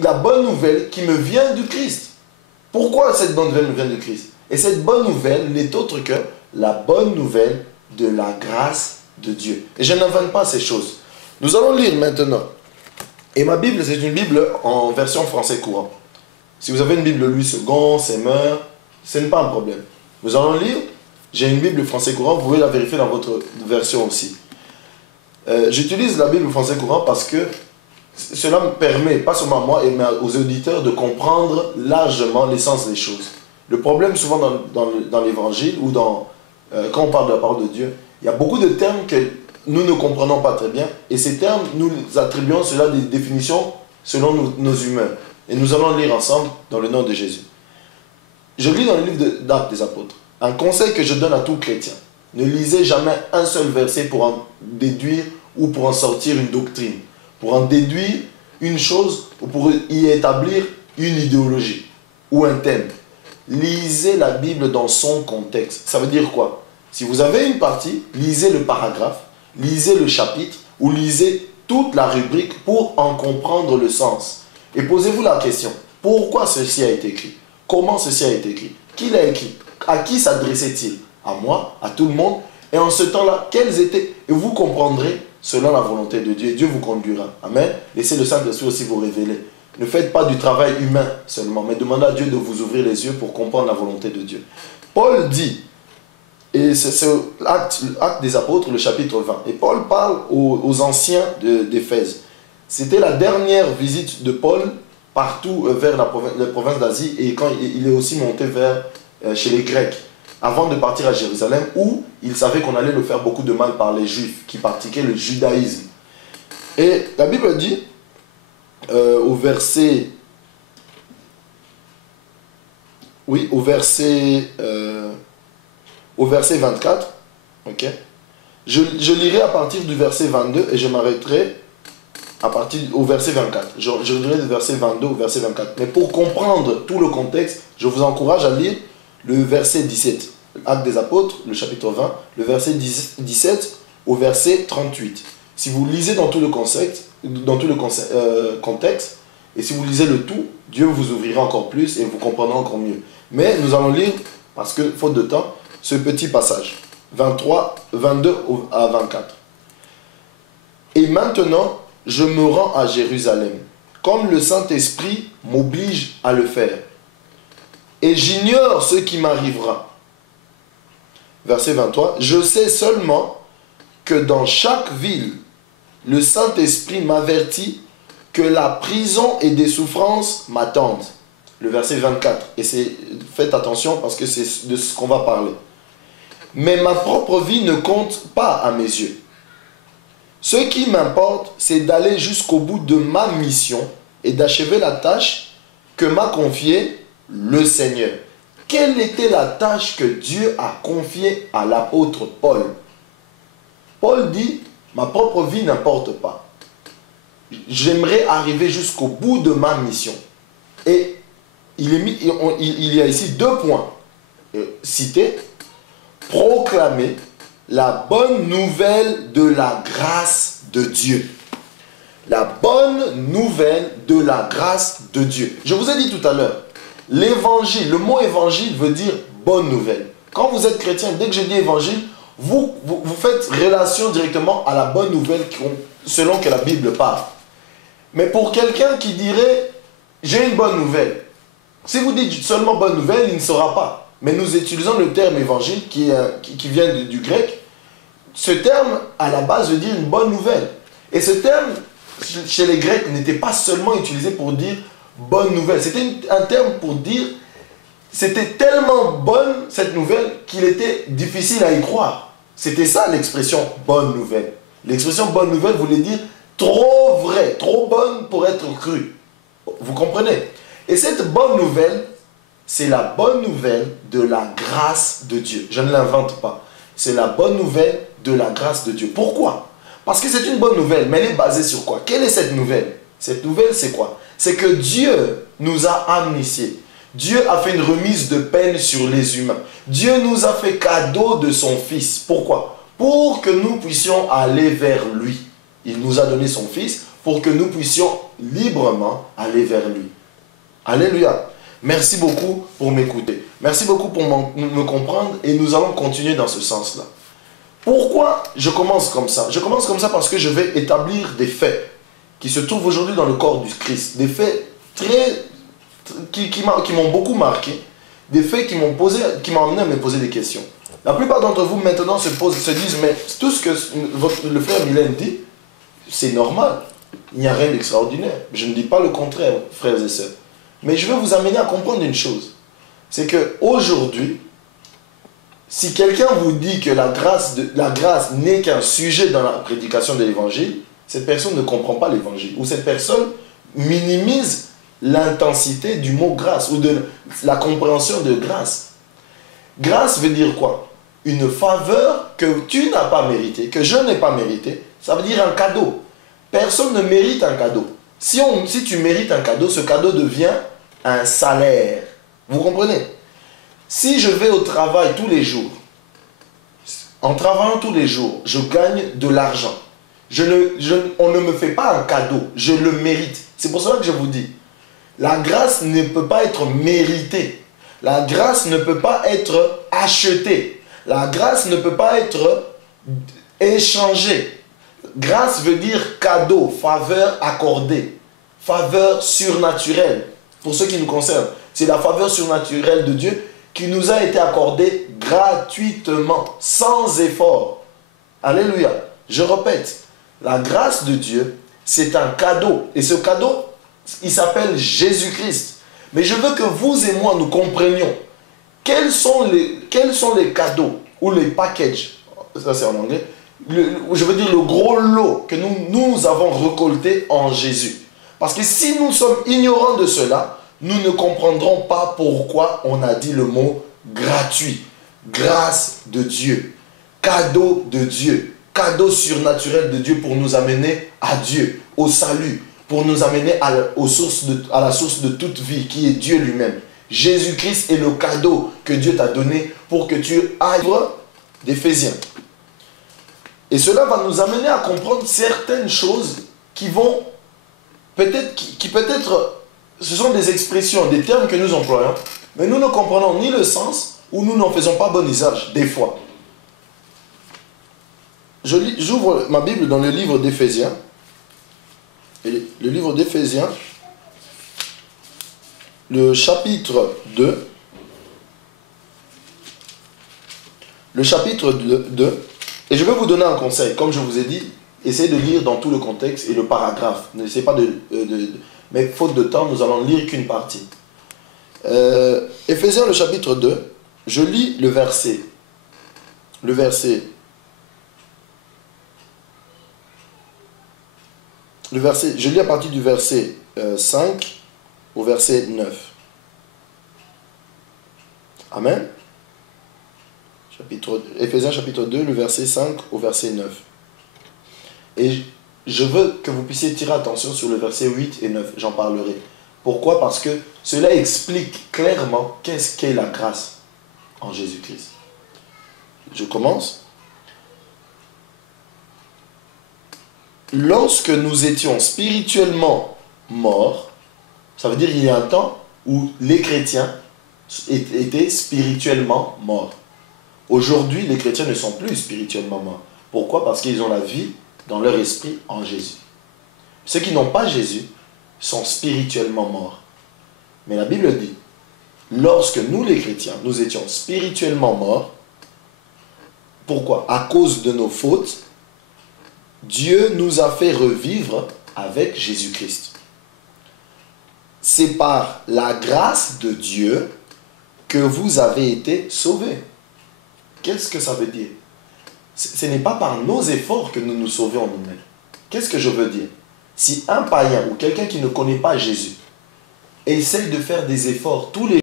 la bonne nouvelle qui me vient du Christ. Pourquoi cette bonne nouvelle me vient du Christ? Et cette bonne nouvelle n'est autre que la bonne nouvelle de la grâce de Dieu. Et je n'invente pas ces choses. Nous allons lire maintenant. Et ma Bible, c'est une Bible en version français courant. Si vous avez une Bible Louis II, Semeur, ce n'est pas un problème. Nous allons lire. J'ai une Bible français courant, vous pouvez la vérifier dans votre version aussi. J'utilise la Bible français courant parce que cela me permet, pas seulement à moi, mais aux auditeurs de comprendre largement l'essence des choses. Le problème souvent dans l'évangile ou quand on parle de la parole de Dieu, il y a beaucoup de termes que nous ne comprenons pas très bien et ces termes, nous attribuons cela des définitions selon nos humeurs. Et nous allons lire ensemble dans le nom de Jésus. Je lis dans le livre d'Actes des Apôtres. Un conseil que je donne à tout chrétien. Ne lisez jamais un seul verset pour en déduire ou pour en sortir une doctrine. Pour en déduire une chose ou pour y établir une idéologie ou un thème. Lisez la Bible dans son contexte. Ça veut dire quoi? Si vous avez une partie, lisez le paragraphe, lisez le chapitre ou lisez toute la rubrique pour en comprendre le sens. Et posez-vous la question, pourquoi ceci a été écrit? Comment ceci a été écrit? Qui l'a écrit? À qui s'adressait-il? À moi? À tout le monde? Et en ce temps-là, quels étaient? Et vous comprendrez selon la volonté de Dieu. Et Dieu vous conduira. Amen. Laissez le Saint-Esprit aussi vous révéler. Ne faites pas du travail humain seulement, mais demandez à Dieu de vous ouvrir les yeux pour comprendre la volonté de Dieu. Paul dit, et c'est l'acte des Apôtres, le chapitre 20. Et Paul parle aux anciens d'Éphèse. C'était la dernière visite de Paul partout vers la province d'Asie et quand il est aussi monté chez les Grecs avant de partir à Jérusalem où il savait qu'on allait le faire beaucoup de mal par les Juifs qui pratiquaient le judaïsme. Et la Bible dit au verset 24, ok, je lirai à partir du verset 22 et je m'arrêterai au verset 24. Je lirai du verset 22 au verset 24. Mais pour comprendre tout le contexte, je vous encourage à lire le verset 17. Actes des Apôtres, le chapitre 20, le verset 17 au verset 38. Si vous lisez dans tout le contexte, et si vous lisez le tout, Dieu vous ouvrira encore plus et vous comprendrez encore mieux. Mais nous allons lire, parce que faute de temps, ce petit passage, 22 à 24. Et maintenant, je me rends à Jérusalem, comme le Saint-Esprit m'oblige à le faire. Et j'ignore ce qui m'arrivera. Verset 23. Je sais seulement que dans chaque ville, le Saint-Esprit m'avertit que la prison et des souffrances m'attendent. Le verset 24. Et faites attention parce que c'est de ce qu'on va parler. Mais ma propre vie ne compte pas à mes yeux. Ce qui m'importe, c'est d'aller jusqu'au bout de ma mission et d'achever la tâche que m'a confiée le Seigneur. Quelle était la tâche que Dieu a confiée à l'apôtre Paul? Paul dit, ma propre vie n'importe pas. J'aimerais arriver jusqu'au bout de ma mission. Et il y a ici 2 points cités. Proclamer la bonne nouvelle de la grâce de Dieu. La bonne nouvelle de la grâce de Dieu. Je vous ai dit tout à l'heure, l'évangile, le mot évangile veut dire bonne nouvelle. Quand vous êtes chrétien, dès que je dis évangile, vous faites relation directement à la bonne nouvelle selon que la Bible parle. Mais pour quelqu'un qui dirait, j'ai une bonne nouvelle, si vous dites seulement bonne nouvelle, il ne saura pas. Mais nous utilisons le terme évangile qui vient du grec. Ce terme, à la base, veut dire une bonne nouvelle. Et ce terme, chez les Grecs, n'était pas seulement utilisé pour dire bonne nouvelle. C'était un terme pour dire, c'était tellement bonne cette nouvelle qu'il était difficile à y croire. C'était ça l'expression bonne nouvelle. L'expression bonne nouvelle voulait dire trop vrai, trop bonne pour être crue. Vous comprenez? Et cette bonne nouvelle, c'est la bonne nouvelle de la grâce de Dieu. Je ne l'invente pas. C'est la bonne nouvelle de la grâce de Dieu. Pourquoi? Parce que c'est une bonne nouvelle, mais elle est basée sur quoi? Quelle est cette nouvelle? Cette nouvelle, c'est quoi? C'est que Dieu nous a amnistiés. Dieu a fait une remise de peine sur les humains. Dieu nous a fait cadeau de son Fils. Pourquoi? Pour que nous puissions aller vers lui. Il nous a donné son Fils pour que nous puissions librement aller vers lui. Alléluia. Merci beaucoup pour m'écouter. Merci beaucoup pour me comprendre et nous allons continuer dans ce sens-là. Pourquoi je commence comme ça? Je commence comme ça parce que je vais établir des faits qui se trouvent aujourd'hui dans le corps du Christ. Des faits qui m'ont beaucoup marqué. Des faits qui m'ont amené à me poser des questions. La plupart d'entre vous maintenant se disent, mais tout ce que le frère Mylène dit, c'est normal. Il n'y a rien d'extraordinaire. Je ne dis pas le contraire, frères et sœurs. Mais je veux vous amener à comprendre une chose. C'est qu'aujourd'hui, si quelqu'un vous dit que la grâce n'est qu'un sujet dans la prédication de l'évangile, cette personne ne comprend pas l'évangile. Ou cette personne minimise l'intensité du mot grâce ou de la compréhension de grâce. Grâce veut dire quoi? Une faveur que tu n'as pas méritée, que je n'ai pas méritée. Ça veut dire un cadeau. Personne ne mérite un cadeau. Si tu mérites un cadeau, ce cadeau devient un salaire. Vous comprenez? Si je vais au travail tous les jours, en travaillant tous les jours, je gagne de l'argent. On ne me fait pas un cadeau, je le mérite. C'est pour cela que je vous dis, la grâce ne peut pas être méritée. La grâce ne peut pas être achetée. La grâce ne peut pas être échangée. Grâce veut dire cadeau, faveur accordée, faveur surnaturelle. Pour ce qui nous concerne, c'est la faveur surnaturelle de Dieu qui nous a été accordée gratuitement, sans effort. Alléluia. Je répète, la grâce de Dieu, c'est un cadeau. Et ce cadeau, il s'appelle Jésus-Christ. Mais je veux que vous et moi, nous comprenions quels sont les cadeaux ou les packages, ça c'est en anglais, je veux dire le gros lot que nous avons récolté en Jésus. Parce que si nous sommes ignorants de cela, nous ne comprendrons pas pourquoi on a dit le mot gratuit. Grâce de Dieu, cadeau de Dieu, cadeau surnaturel de Dieu pour nous amener à Dieu, au salut, pour nous amener à la source de toute vie qui est Dieu lui-même. Jésus-Christ est le cadeau que Dieu t'a donné pour que tu ailles d'Éphésiens. Et cela va nous amener à comprendre certaines choses qui vont peut-être, ce sont des expressions, des termes que nous employons, mais nous ne comprenons ni le sens ou nous n'en faisons pas bon usage, des fois. J'ouvre ma Bible dans le livre d'Éphésiens. Et le livre d'Éphésiens, le chapitre 2. Le chapitre 2. Et je vais vous donner un conseil. Comme je vous ai dit, essayez de lire dans tout le contexte et le paragraphe. N'essayez pas mais faute de temps, nous allons lire qu'une partie. Éphésiens, le chapitre 2. Je lis le verset. Je lis à partir du verset 5 au verset 9. Amen. Éphésiens chapitre 2, le verset 5 au verset 9. Et je veux que vous puissiez tirer attention sur le verset 8 et 9. J'en parlerai. Pourquoi? Parce que cela explique clairement qu'est-ce qu'est la grâce en Jésus-Christ. Je commence. Lorsque nous étions spirituellement morts, ça veut dire qu'il y a un temps où les chrétiens étaient spirituellement morts. Aujourd'hui, les chrétiens ne sont plus spirituellement morts. Pourquoi? Parce qu'ils ont la vie dans leur esprit en Jésus. Ceux qui n'ont pas Jésus sont spirituellement morts. Mais la Bible dit, lorsque nous les chrétiens, nous étions spirituellement morts, pourquoi? À cause de nos fautes, Dieu nous a fait revivre avec Jésus-Christ. C'est par la grâce de Dieu que vous avez été sauvés. Qu'est-ce que ça veut dire? Ce n'est pas par nos efforts que nous nous sauvons nous-mêmes. Qu'est-ce que je veux dire? Si un païen ou quelqu'un qui ne connaît pas Jésus essaye de faire des efforts tous les